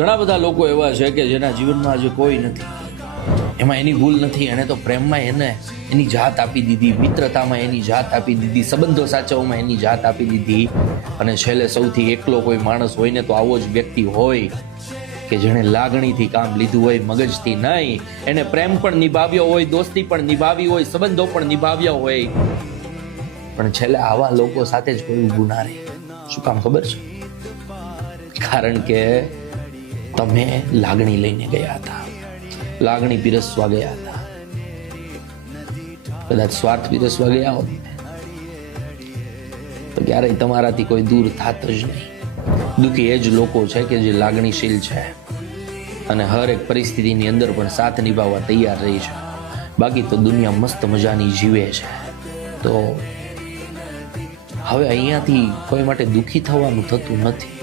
ઘણા બધા લોકો એવા છે કે જેના જીવનમાં આજે કોઈ નથી, એમાં એની ભૂલ નથી. એને તો પ્રેમમાં એને એની જાત આપી દીધી, મિત્રતામાં એની જાત આપી દીધી, સંબંધો સાચવવામાં એની જાત આપી દીધી, અને છેલ્લે સૌથી એકલો કોઈ માણસ હોય ને તો આવો જ વ્યક્તિ હોય કે જેણે લાગણીથી કામ લીધું હોય, મગજથી નહીં. એને પ્રેમ પણ નિભાવ્યો હોય, દોસ્તી પણ નિભાવી હોય, સંબંધો પણ નિભાવ્યા હોય, પણ છેલ્લે આવા લોકો સાથે જ કોઈ ઊભું ના રહે. શું કામ ખબર છે? કારણ કે તમે લાગણી લઈને ગયા હતા, લાગણી પીરસવા ગયા હતા. કદાચ સ્વાર્થ પીરસવા ગયા હોત તો ક્યારેય તમારાથી કોઈ દૂર થાત જ નહીં. દુઃખી એ જ લોકો છે કે જે લાગણીશીલ છે અને હર એક પરિસ્થિતિની અંદર પણ સાથ નિભાવવા તૈયાર રહી છે. બાકી તો દુનિયા મસ્ત મજાની જીવે છે. તો હવે અહીંયાથી કોઈ માટે દુઃખી થવાનું થતું નથી.